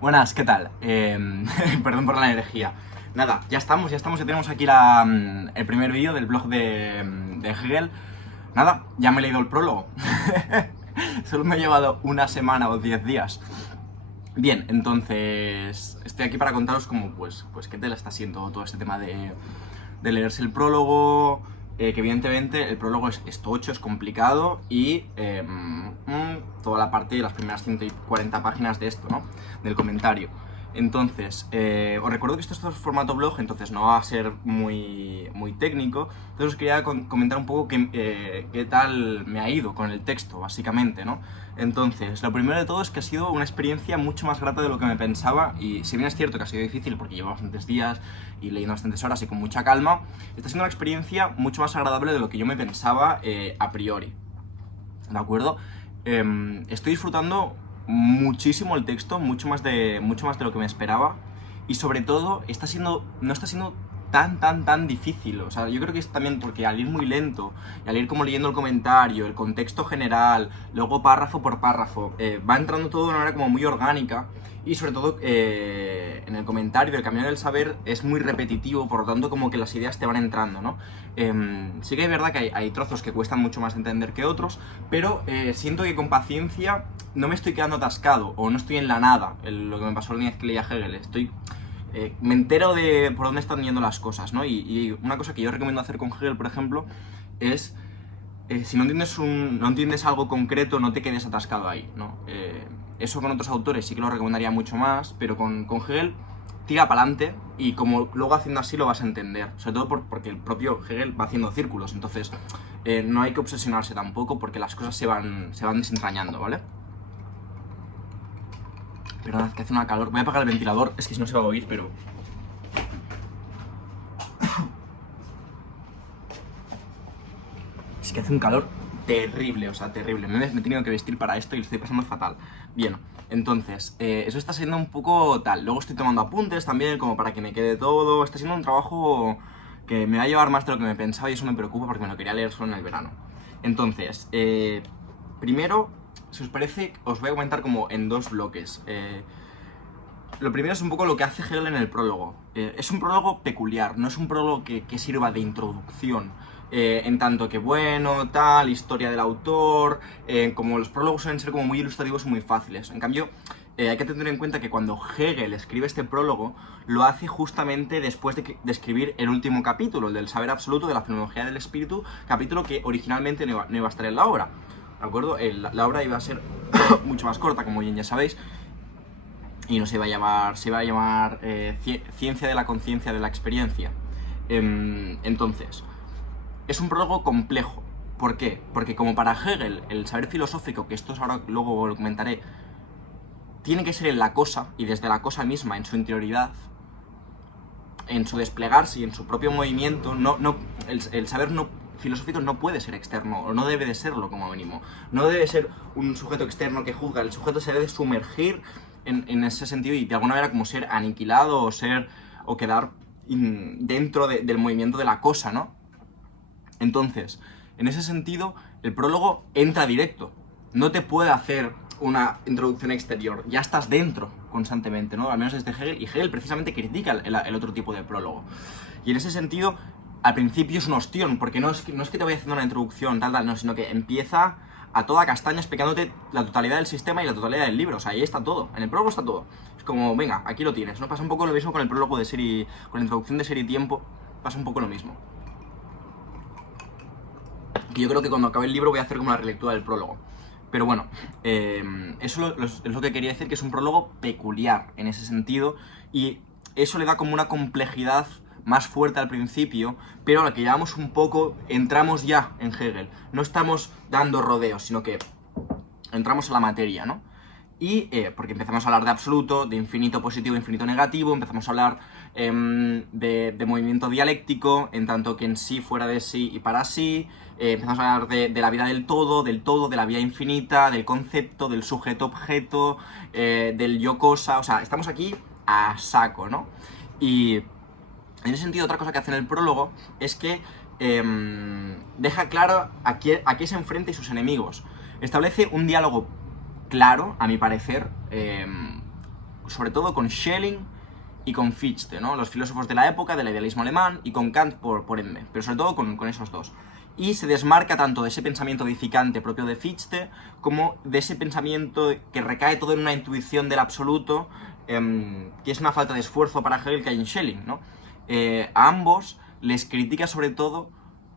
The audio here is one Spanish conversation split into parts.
Buenas, ¿qué tal? Perdón por la energía. Nada, ya estamos, ya tenemos aquí el primer vídeo del blog de Hegel. Nada, ya me he leído el prólogo. Solo me ha llevado una semana o 10 días. Bien, entonces estoy aquí para contaros cómo, pues qué tal está siendo todo este tema de leerse el prólogo, que evidentemente el prólogo es tocho, es complicado y toda la parte de las primeras 140 páginas de esto, ¿no? Del comentario. Entonces, os recuerdo que esto es formato blog, entonces no va a ser muy técnico. Entonces os quería comentar un poco qué tal me ha ido con el texto, básicamente, ¿no? Entonces, lo primero de todo es que ha sido una experiencia mucho más grata de lo que me pensaba, y si bien es cierto que ha sido difícil porque llevo bastantes días y leyendo bastantes horas y con mucha calma, está siendo una experiencia mucho más agradable de lo que yo me pensaba a priori, ¿de acuerdo? Estoy disfrutando muchísimo el texto, mucho más de lo que me esperaba, y sobre todo no está siendo tan difícil. O sea, yo creo que es también porque al ir muy lento y al ir como leyendo el comentario, el contexto general, luego párrafo por párrafo, va entrando todo de una manera como muy orgánica, y sobre todo en el comentario del camino del saber es muy repetitivo, por lo tanto como que las ideas te van entrando, ¿no? Sí que es verdad que hay trozos que cuestan mucho más entender que otros, pero siento que con paciencia no me estoy quedando atascado o no estoy en la nada, lo que me pasó la última vez que leía Hegel. Me entero de por dónde están yendo las cosas, ¿no? Y una cosa que yo recomiendo hacer con Hegel, por ejemplo, es si no entiendes algo concreto, no te quedes atascado ahí, ¿no? Eso con otros autores sí que lo recomendaría mucho más, pero con Hegel tira para adelante, y como luego haciendo así lo vas a entender, sobre todo porque el propio Hegel va haciendo círculos. Entonces no hay que obsesionarse tampoco, porque las cosas se van desentrañando, ¿vale? Perdón, que hace una calor. Voy a apagar el ventilador, es que si no se va a oír, pero... Es que hace un calor terrible, o sea, terrible. Me he tenido que vestir para esto y lo estoy pasando fatal. Bien, entonces, eso está siendo un poco tal. Luego estoy tomando apuntes también, como para que me quede todo. Está siendo un trabajo que me va a llevar más de lo que me pensaba, y eso me preocupa porque me lo quería leer solo en el verano. Entonces, primero, si os parece, os voy a comentar como en dos bloques. Lo primero es un poco lo que hace Hegel en el prólogo. Es un prólogo peculiar, no es un prólogo que sirva de introducción. En tanto que, bueno, tal, historia del autor, como los prólogos suelen ser como muy ilustrativos y muy fáciles. En cambio, hay que tener en cuenta que cuando Hegel escribe este prólogo, lo hace justamente después de escribir el último capítulo, el del saber absoluto, de la fenomenología del espíritu, capítulo que originalmente no iba a estar en la obra, ¿de acuerdo? La obra iba a ser mucho más corta, como bien ya sabéis, y no se iba a llamar Ciencia de la conciencia de la experiencia. Entonces, es un prólogo complejo. ¿Por qué? Porque como para Hegel el saber filosófico, que esto ahora luego lo comentaré, tiene que ser en la cosa, y desde la cosa misma, en su interioridad, en su desplegarse y en su propio movimiento, el saber filosófico no puede ser externo, o no debe de serlo como mínimo. No debe ser un sujeto externo que juzga, el sujeto se debe de sumergir en ese sentido, y de alguna manera como ser aniquilado o quedar dentro del movimiento de la cosa, ¿no? Entonces, en ese sentido, el prólogo entra directo. No te puede hacer una introducción exterior. Ya estás dentro constantemente, ¿no? Al menos desde Hegel. Y Hegel precisamente critica el otro tipo de prólogo. Y en ese sentido, al principio es un ostión, porque no es que te vaya haciendo una introducción, no, sino que empieza a toda castaña explicándote la totalidad del sistema y la totalidad del libro. O sea, ahí está todo. En el prólogo está todo. Es como, venga, aquí lo tienes, ¿no? Pasa un poco lo mismo con el prólogo de serie, con la introducción de Serie y Tiempo. Pasa un poco lo mismo. Que yo creo que cuando acabe el libro voy a hacer como una relectura del prólogo. Pero bueno, eso es lo que quería decir, que es un prólogo peculiar en ese sentido, y eso le da como una complejidad más fuerte al principio, pero a la que llevamos un poco, entramos ya en Hegel. No estamos dando rodeos, sino que entramos a la materia, ¿no? Y porque empezamos a hablar de absoluto, de infinito positivo, infinito negativo, empezamos a hablar de movimiento dialéctico, en tanto que en sí, fuera de sí y para sí, empezamos a hablar de la vida del todo, de la vida infinita, del concepto, del sujeto-objeto, del yo-cosa. O sea, estamos aquí a saco, ¿no? Y en ese sentido, otra cosa que hace en el prólogo es que deja claro a qué se enfrenta y sus enemigos. Establece un diálogo claro, a mi parecer, sobre todo con Schelling y con Fichte, ¿no? Los filósofos de la época, del idealismo alemán, y con Kant por ende, pero sobre todo con esos dos. Y se desmarca tanto de ese pensamiento edificante propio de Fichte, como de ese pensamiento que recae todo en una intuición del absoluto, que es una falta de esfuerzo para Hegel que hay en Schelling, ¿no? A ambos les critica sobre todo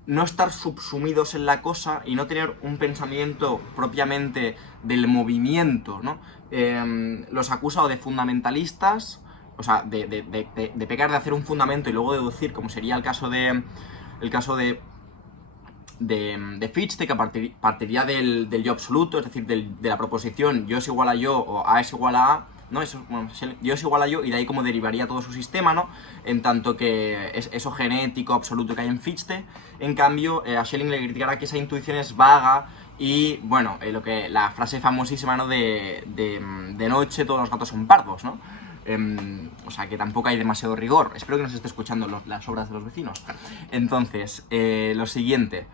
no estar subsumidos en la cosa y no tener un pensamiento propiamente del movimiento, ¿no? Los acusa de fundamentalistas, o sea, de pecar de hacer un fundamento y luego deducir, como sería el caso de Fichte, que partiría del yo absoluto, es decir, de la proposición yo es igual a yo o A es igual a A, ¿no? Eso, bueno, yo es igual a yo, y de ahí como derivaría todo su sistema, ¿no? En tanto que es eso genético absoluto que hay en Fichte. En cambio, a Schelling le criticará que esa intuición es vaga y, bueno, la frase famosísima, ¿no? De noche todos los gatos son pardos, ¿no? O sea, que tampoco hay demasiado rigor. Espero que nos esté escuchando las obras de los vecinos. Entonces, lo siguiente,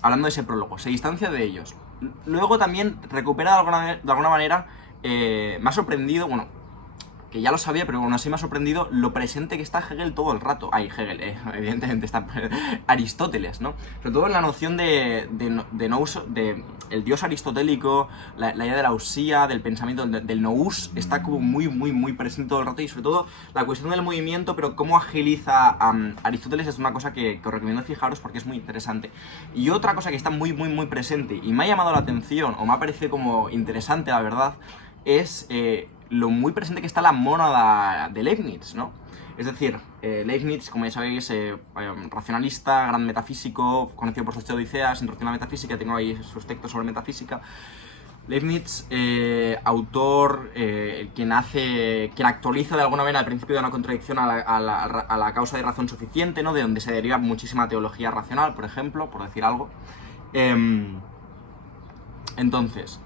hablando de ese prólogo, se distancia de ellos. Luego también recupera de alguna manera, me ha sorprendido, bueno, que ya lo sabía, pero aún así me ha sorprendido lo presente que está Hegel todo el rato. Hegel, evidentemente está Aristóteles, ¿no? Sobre todo en la noción de el dios aristotélico, la idea de la usía, del pensamiento del nous, está como muy presente todo el rato, y sobre todo la cuestión del movimiento, pero cómo agiliza Aristóteles es una cosa que os recomiendo fijaros porque es muy interesante. Y otra cosa que está muy presente y me ha llamado la atención, o me ha parecido como interesante, la verdad, es lo muy presente que está la mónada de Leibniz, ¿no? Es decir, Leibniz, como ya sabéis, racionalista, gran metafísico, conocido por sus teodiceas, introducción a la metafísica, tengo ahí sus textos sobre metafísica. Leibniz, autor, quien actualiza de alguna manera el principio de una contradicción a la causa de razón suficiente, ¿no? De donde se deriva muchísima teología racional, por ejemplo, por decir algo. Entonces,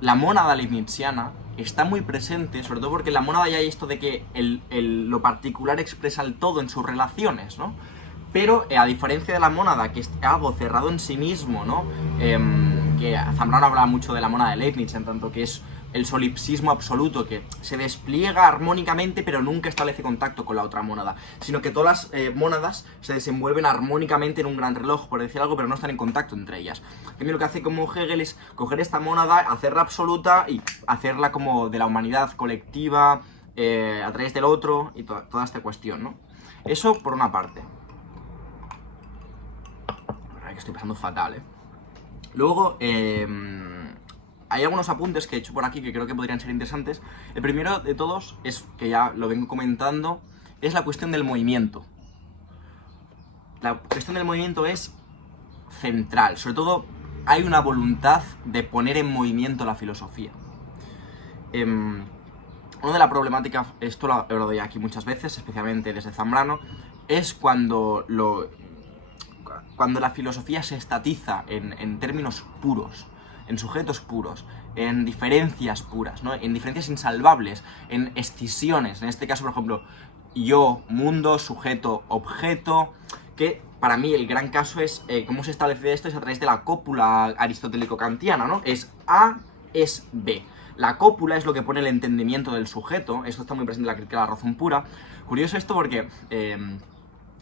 la mónada leibniziana está muy presente, sobre todo porque en la mónada ya hay esto de que lo particular expresa el todo en sus relaciones, ¿no? Pero a diferencia de la mónada, que es algo cerrado en sí mismo, ¿no? Que Zambrano habla mucho de la mónada de Leibniz, en tanto que es el solipsismo absoluto, que se despliega armónicamente pero nunca establece contacto con la otra mónada, sino que todas las mónadas se desenvuelven armónicamente en un gran reloj, por decir algo, pero no están en contacto entre ellas. A mí lo que hace como Hegel es coger esta mónada, hacerla absoluta y hacerla como de la humanidad colectiva, a través del otro, y toda esta cuestión, ¿no? Eso por una parte. La verdad que estoy pasando fatal, ¿eh? Luego, hay algunos apuntes que he hecho por aquí que creo que podrían ser interesantes. El primero de todos es, que ya lo vengo comentando, es la cuestión del movimiento. La cuestión del movimiento es central. Sobre todo, hay una voluntad de poner en movimiento la filosofía. Una de las problemáticas, esto lo doy aquí muchas veces, especialmente desde Zambrano, es cuando la filosofía se estatiza en términos puros, en sujetos puros, en diferencias puras, ¿no? En diferencias insalvables, en escisiones. En este caso, por ejemplo, yo, mundo, sujeto, objeto, que para mí el gran caso es cómo se establece esto es a través de la cópula aristotélico-kantiana, ¿no? Es A, es B. La cópula es lo que pone el entendimiento del sujeto. Esto está muy presente en la crítica de la razón pura. Curioso esto porque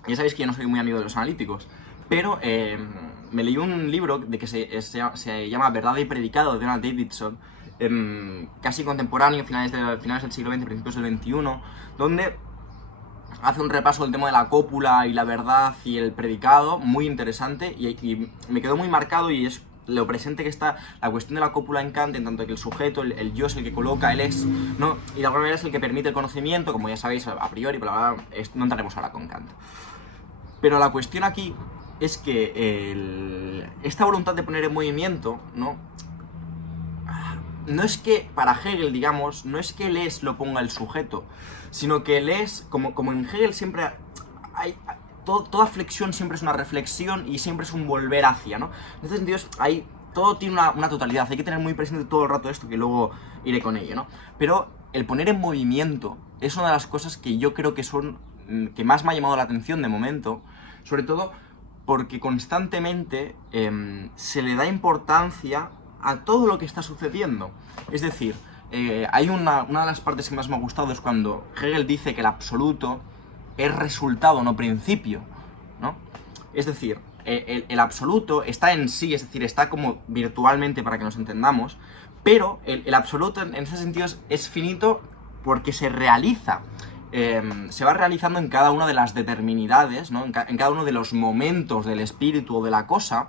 ya sabéis que yo no soy muy amigo de los analíticos, pero me leí un libro de que se llama Verdad y Predicado, de Donald Davidson, casi contemporáneo, finales del siglo XX, principios del XXI, donde hace un repaso del tema de la cópula y la verdad y el predicado, muy interesante, y me quedó muy marcado, y es lo presente que está la cuestión de la cópula en Kant, en tanto que el sujeto, el yo es el que coloca, el es, ¿no? Y de alguna manera es el que permite el conocimiento, como ya sabéis, a priori, bla, bla, no entraremos ahora con Kant. Pero la cuestión aquí es que esta voluntad de poner en movimiento, ¿no? No es que, para Hegel, digamos, no es que el es lo ponga el sujeto, sino que el es, como en Hegel siempre hay... Toda flexión siempre es una reflexión y siempre es un volver hacia, ¿no? En este sentido, todo tiene una totalidad. Hay que tener muy presente todo el rato esto, que luego iré con ello, ¿no? Pero el poner en movimiento es una de las cosas que yo creo que más me ha llamado la atención de momento, sobre todo porque constantemente se le da importancia a todo lo que está sucediendo. Es decir, hay una de las partes que más me ha gustado es cuando Hegel dice que el absoluto es resultado, no principio, ¿no? Es decir, el absoluto está en sí, es decir, está como virtualmente para que nos entendamos, pero el absoluto en ese sentido es finito porque se realiza, se va realizando en cada una de las determinidades, ¿no? En cada uno de los momentos del espíritu o de la cosa,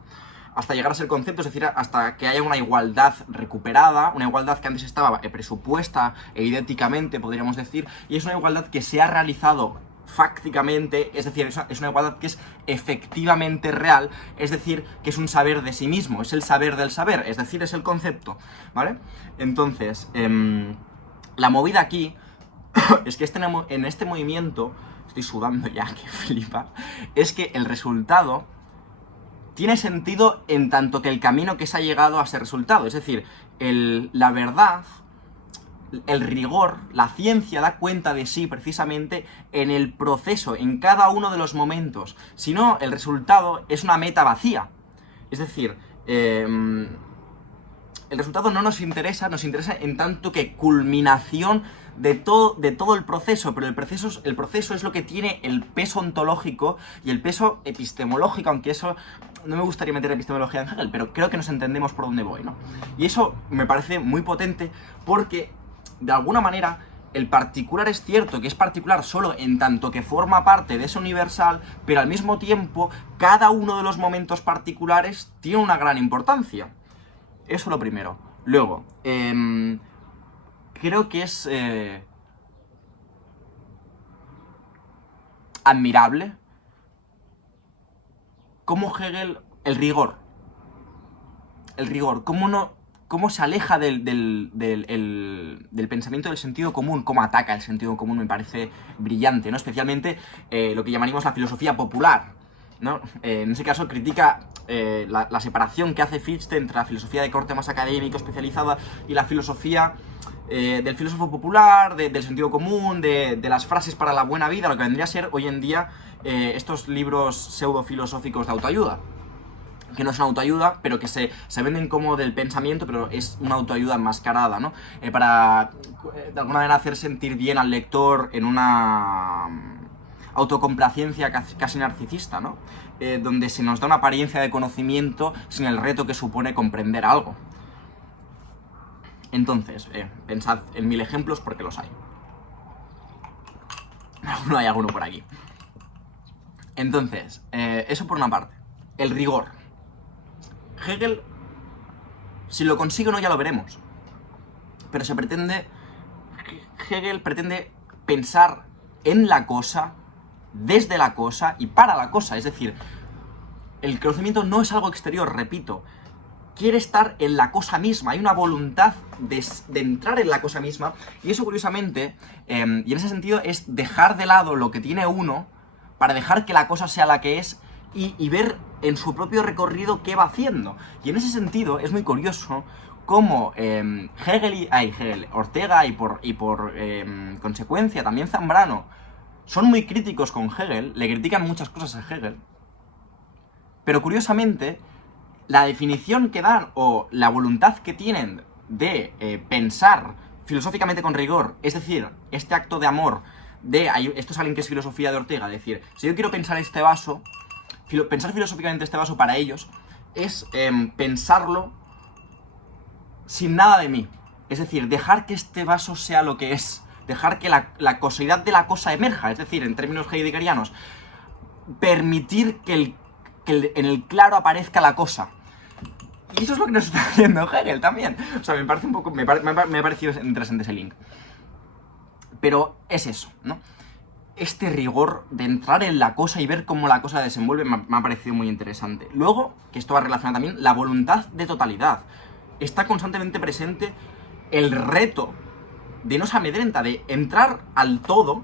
hasta llegar a ser concepto, es decir, hasta que haya una igualdad recuperada, una igualdad que antes estaba presupuesta e idénticamente, podríamos decir, y es una igualdad que se ha realizado fácticamente, es decir, es una igualdad que es efectivamente real, es decir, que es un saber de sí mismo, es el saber del saber, es decir, es el concepto, ¿vale? Entonces, la movida aquí es que en este movimiento, estoy sudando ya, que flipa, es que el resultado tiene sentido en tanto que el camino que se ha llegado a ese resultado, es decir, la verdad, el rigor, la ciencia da cuenta de sí precisamente en el proceso, en cada uno de los momentos. Si no, el resultado es una meta vacía. Es decir, el resultado no nos interesa en tanto que culminación de todo el proceso, pero el proceso es lo que tiene el peso ontológico y el peso epistemológico, aunque eso no me gustaría meter epistemología en Hegel, pero creo que nos entendemos por dónde voy, ¿no? Y eso me parece muy potente porque, de alguna manera, el particular es cierto que es particular solo en tanto que forma parte de ese universal, pero al mismo tiempo, cada uno de los momentos particulares tiene una gran importancia. Eso lo primero. Luego, creo que es admirable cómo Hegel, el rigor, cómo se aleja del pensamiento del sentido común, cómo ataca el sentido común, me parece brillante, ¿no? Especialmente lo que llamaríamos la filosofía popular, ¿no? En ese caso critica la separación que hace Fichte entre la filosofía de corte más académico, especializada, y la filosofía del filósofo popular, del sentido común, de las frases para la buena vida, lo que vendría a ser hoy en día estos libros pseudo-filosóficos de autoayuda, que no es una autoayuda, pero que se venden como del pensamiento, pero es una autoayuda enmascarada, ¿no? Para, de alguna manera, hacer sentir bien al lector en una autocomplacencia casi narcisista, ¿no? Donde se nos da una apariencia de conocimiento sin el reto que supone comprender algo. Entonces, pensad en 1000 ejemplos porque los hay. No hay alguno por aquí. Entonces, eso por una parte. El rigor. Hegel, si lo consigue o no ya lo veremos. Pero Hegel pretende pensar en la cosa, desde la cosa y para la cosa. Es decir, el conocimiento no es algo exterior, repito. Quiere estar en la cosa misma, hay una voluntad de entrar en la cosa misma, y eso curiosamente, y en ese sentido, es dejar de lado lo que tiene uno para dejar que la cosa sea la que es y ver en su propio recorrido qué va haciendo. Y en ese sentido es muy curioso cómo Ortega y por consecuencia también Zambrano son muy críticos con Hegel, le critican muchas cosas a Hegel, pero curiosamente la definición que dan o la voluntad que tienen de pensar filosóficamente con rigor, es decir, este acto de amor, esto es alguien que es filosofía de Ortega, es decir, si yo quiero pensar este vaso, pensar filosóficamente este vaso para ellos es pensarlo sin nada de mí, es decir, dejar que este vaso sea lo que es, dejar que la cosidad de la cosa emerja, es decir, en términos heideggerianos, permitir que en el claro aparezca la cosa. Y eso es lo que nos está haciendo Hegel también. O sea, me parece un poco. Me ha parecido interesante ese link. Pero es eso, ¿no? Este rigor de entrar en la cosa y ver cómo la cosa se desenvuelve me ha parecido muy interesante. Luego, que esto va relacionado también, la voluntad de totalidad. Está constantemente presente el reto de no se amedrenta, de entrar al todo,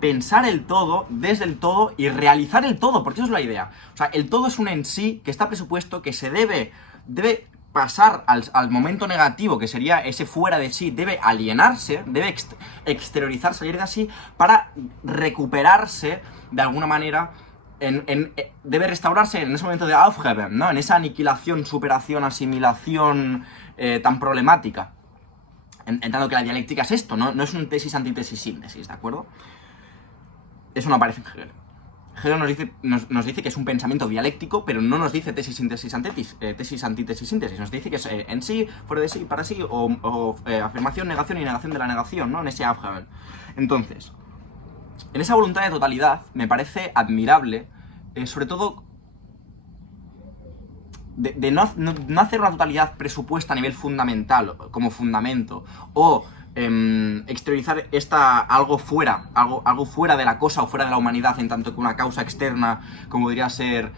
pensar el todo, desde el todo y realizar el todo, porque eso es la idea. O sea, el todo es un en sí que está presupuesto, que se debe pasar al momento negativo, que sería ese fuera de sí, debe alienarse, debe exteriorizar, salir de así, para recuperarse de alguna manera, debe restaurarse en ese momento de Aufheben, ¿no? En esa aniquilación, superación, asimilación tan problemática. En tanto que la dialéctica es esto, no es un tesis, antítesis, síntesis, ¿de acuerdo? Eso no aparece en Hegel. Hegel nos dice que es un pensamiento dialéctico, pero no nos dice tesis, síntesis, antítesis, tesis, antítesis, síntesis. Nos dice que es en sí, fuera de sí, para sí, o afirmación, negación y negación de la negación, ¿no? En ese Hegel. Entonces, en esa voluntad de totalidad me parece admirable, sobre todo, de no hacer una totalidad presupuesta a nivel fundamental, como fundamento, o exteriorizar algo fuera de la cosa o fuera de la humanidad, en tanto que una causa externa, como podría ser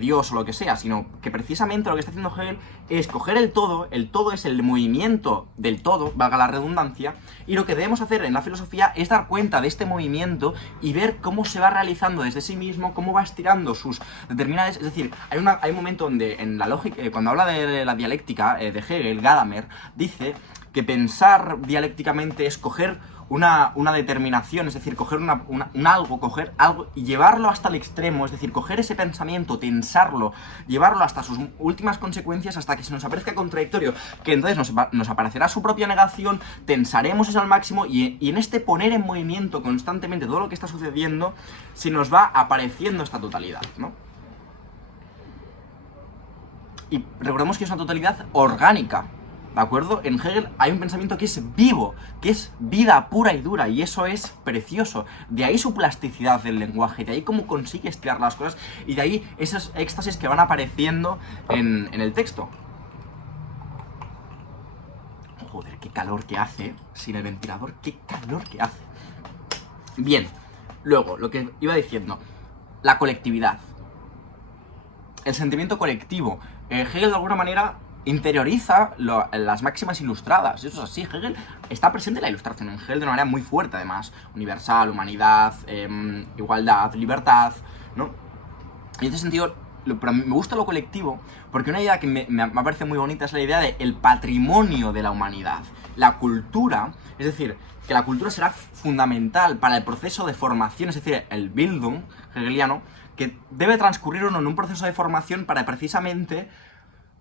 Dios o lo que sea, sino que precisamente lo que está haciendo Hegel es coger el todo es el movimiento del todo, valga la redundancia, y lo que debemos hacer en la filosofía es dar cuenta de este movimiento y ver cómo se va realizando desde sí mismo, cómo va estirando sus determinadas... Es decir, hay un momento donde en la lógica, cuando habla de la dialéctica de Hegel, Gadamer dice que pensar dialécticamente es coger una determinación, es decir, coger coger algo y llevarlo hasta el extremo, es decir, coger ese pensamiento, tensarlo, llevarlo hasta sus últimas consecuencias, hasta que se nos aparezca contradictorio, que entonces nos aparecerá su propia negación, tensaremos eso al máximo y en este poner en movimiento constantemente todo lo que está sucediendo, se nos va apareciendo esta totalidad, ¿no? Y recordemos que es una totalidad orgánica, ¿de acuerdo? En Hegel hay un pensamiento que es vivo, que es vida pura y dura, y eso es precioso. De ahí su plasticidad del lenguaje, de ahí cómo consigue estirar las cosas, y de ahí esos éxtasis que van apareciendo en el texto. Joder, qué calor que hace, sin el ventilador, qué calor que hace. Bien, luego, lo que iba diciendo, la colectividad. El sentimiento colectivo. Hegel de alguna manera interioriza las máximas ilustradas. Eso es así, Hegel está presente en la ilustración, en Hegel de una manera muy fuerte además. Universal, humanidad, igualdad, libertad, ¿no? Y en ese sentido, pero me gusta lo colectivo, porque una idea que me parece muy bonita es la idea del patrimonio de la humanidad. La cultura, es decir, que la cultura será fundamental para el proceso de formación, es decir, el Bildung hegeliano, que debe transcurrir uno en un proceso de formación para precisamente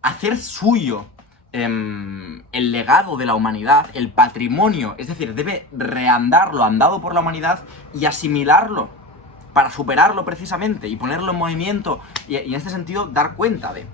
hacer suyo el legado de la humanidad, el patrimonio, es decir, debe reandar lo andado por la humanidad y asimilarlo para superarlo precisamente y ponerlo en movimiento y en este sentido dar cuenta de.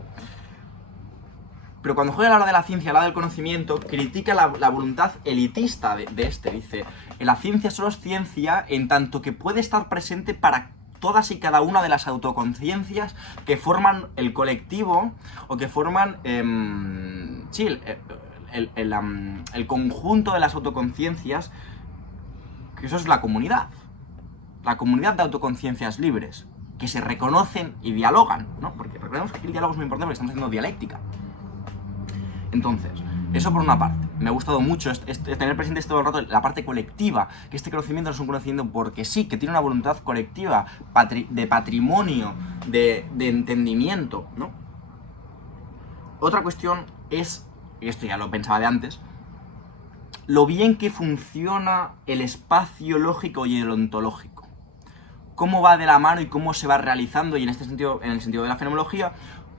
Pero cuando Hegel habla de la ciencia, habla del conocimiento, critica la voluntad elitista de este. Dice, la ciencia solo es ciencia en tanto que puede estar presente para todas y cada una de las autoconciencias que forman el colectivo o que forman el conjunto de las autoconciencias, que eso es la comunidad de autoconciencias libres, que se reconocen y dialogan, ¿no? Porque recordemos que aquí el diálogo es muy importante porque estamos haciendo dialéctica. Entonces, eso por una parte. Me ha gustado mucho tener presente todo el rato la parte colectiva, que este conocimiento no es un conocimiento porque sí, que tiene una voluntad colectiva, de patrimonio, de entendimiento, ¿no? Otra cuestión es, y esto ya lo pensaba de antes, lo bien que funciona el espacio lógico y el ontológico. Cómo va de la mano y cómo se va realizando, y en este sentido, en el sentido de la fenomenología,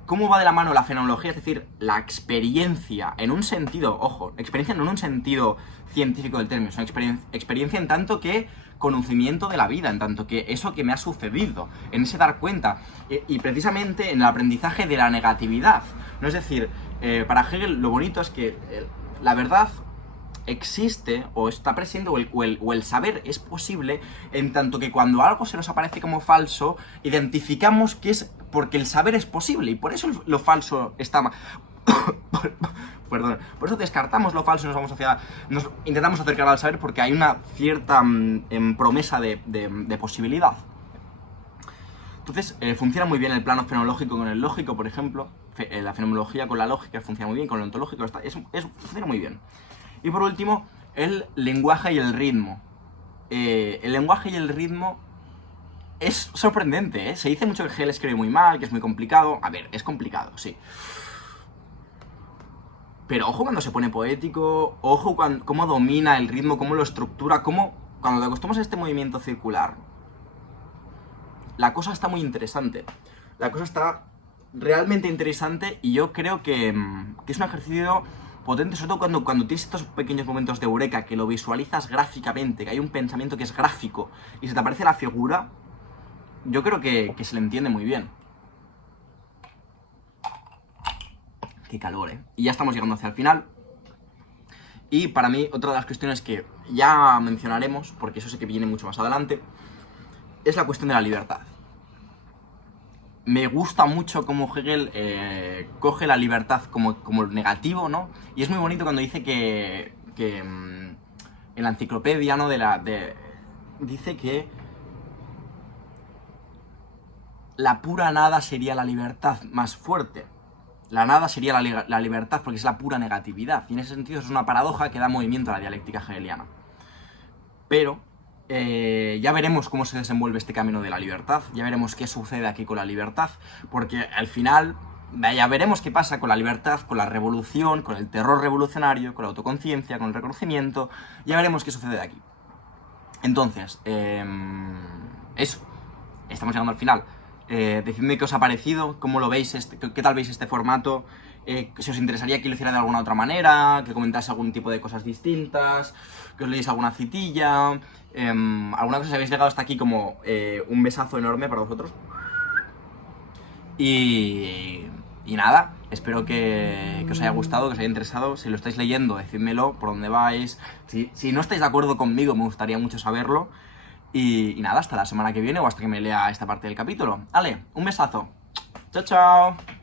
cómo va de la mano la fenomenología, es decir, la experiencia en un sentido, ojo, experiencia no en un sentido científico del término, sino experiencia en tanto que conocimiento de la vida, en tanto que eso que me ha sucedido, en ese dar cuenta, y precisamente en el aprendizaje de la negatividad, ¿no? Es decir, para Hegel lo bonito es que la verdad existe o está presente o el saber es posible en tanto que cuando algo se nos aparece como falso identificamos que es porque el saber es posible y por eso lo falso está perdón, por eso descartamos lo falso y nos intentamos acercar al saber porque hay una cierta promesa de posibilidad. Entonces funciona muy bien el plano fenomenológico con el lógico, por ejemplo, la fenomenología con la lógica funciona muy bien, con lo ontológico funciona muy bien. Y por último, el lenguaje y el ritmo. El lenguaje y el ritmo es sorprendente, ¿eh? Se dice mucho que Hegel escribe muy mal, que es muy complicado. A ver, es complicado, sí. Pero ojo cuando se pone poético, ojo cómo domina el ritmo, cómo lo estructura, cuando te acostumbras a este movimiento circular, la cosa está muy interesante. La cosa está realmente interesante y yo creo que es un ejercicio potente, sobre todo cuando tienes estos pequeños momentos de eureka, que lo visualizas gráficamente, que hay un pensamiento que es gráfico y se te aparece la figura, yo creo que se le entiende muy bien. Qué calor, ¿eh? Y ya estamos llegando hacia el final. Y para mí, otra de las cuestiones que ya mencionaremos, porque eso sé que viene mucho más adelante, es la cuestión de la libertad. Me gusta mucho cómo Hegel coge la libertad como negativo, ¿no? Y es muy bonito cuando dice que en la enciclopedia, ¿no? Dice que la pura nada sería la libertad más fuerte. La nada sería la libertad porque es la pura negatividad. Y en ese sentido es una paradoja que da movimiento a la dialéctica hegeliana. Pero ya veremos cómo se desenvuelve este camino de la libertad, ya veremos qué sucede aquí con la libertad, porque al final ya veremos qué pasa con la libertad, con la revolución, con el terror revolucionario, con la autoconciencia, con el reconocimiento, ya veremos qué sucede de aquí. Entonces, eso, estamos llegando al final. Decidme qué os ha parecido, cómo lo veis, qué tal veis este formato, si os interesaría que lo hiciera de alguna otra manera, que comentáis algún tipo de cosas distintas, que os leáis alguna citilla, alguna cosa si habéis llegado hasta aquí como un besazo enorme para vosotros. Y nada, espero que os haya gustado, que os haya interesado. Si lo estáis leyendo, decídmelo, por dónde vais. Si no estáis de acuerdo conmigo, me gustaría mucho saberlo. Y nada, hasta la semana que viene o hasta que me lea esta parte del capítulo. Ale, un besazo. Chao, chao.